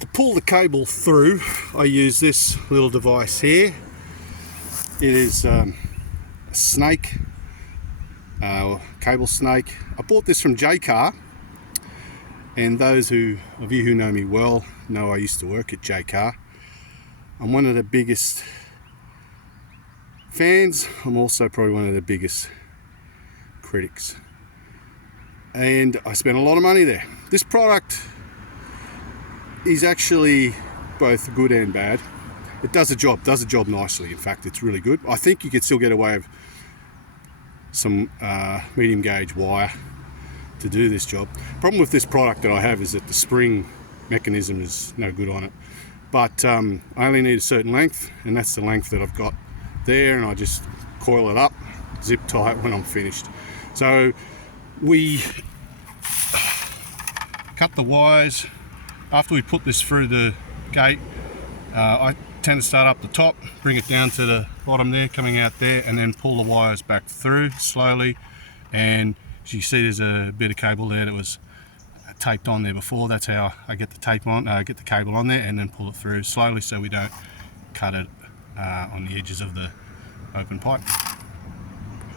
To pull the cable through, I use this little device here. It is a snake, cable snake. I bought this from Jaycar, and those of you who know me well know I used to work at Jaycar. I'm one of the biggest fans. I'm also probably one of the biggest critics, and I spent a lot of money there. This product is actually both good and bad. It does a job nicely. In fact, it's really good. I think you could still get away with some medium gauge wire to do this job. Problem with this product that I have is that the spring mechanism is no good on it. But I only need a certain length, and that's the length that I've got there, and I just coil it up, zip tie it when I'm finished. So we cut the wires. After we put this through the gate, I tend to start up the top, bring it down to the bottom there, coming out there, and then pull the wires back through slowly. And as you see, there's a bit of cable there that was taped on there before. That's how I get the tape on, get the cable on there, and then pull it through slowly so we don't cut it on the edges of the open pipe.